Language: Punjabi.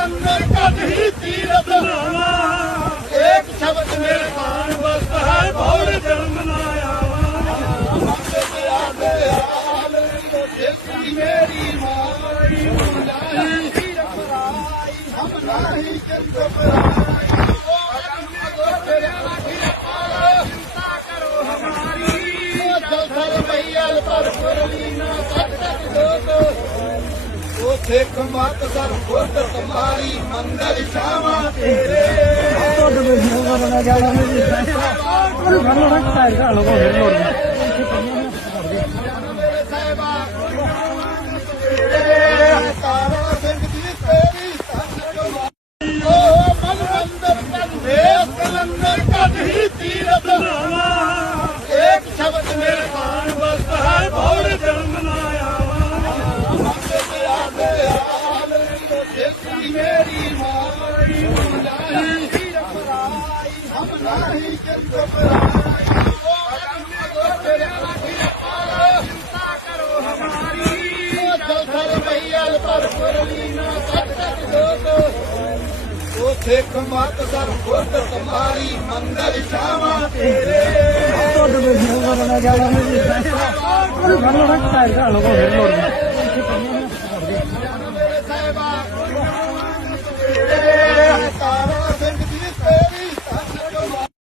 लंगर का नहीं तीरथ नामा एक शब्द मेरे पान बसता है भौर जन्म नाया मेरी मारी मुलाई हम नहीं चंद्र Carolina. ਸਿੱਖ ਮਤ ਸਰ ਖੁਦ ਤੁਮਾਰੀ ਮੰਦਰ ਸ਼ਾਮਾ ਤੇਰੇ। ਤਾਰਾ ਸਿੰਘ ਜੀ ਤੇਰੀ ਸੰਨ ਕਮਾਈ ਮਨ ਮੰਦਰ ਕੰਦੇ ਕਲੰਦਰ ਕਢੀ ਤੀਰਤ ਪਰ ਪੁਰਲੀ ਨਾ ਸੱਚ ਸੱਚ ਲੋਕ ਉਹ ਸਿੱਖ ਮਤ ਸਰ ਖੁਦ ਤੁਮਾਰੀ ਮੰਦਰ ਸ਼ਾਮਾ ਤੇਰੇ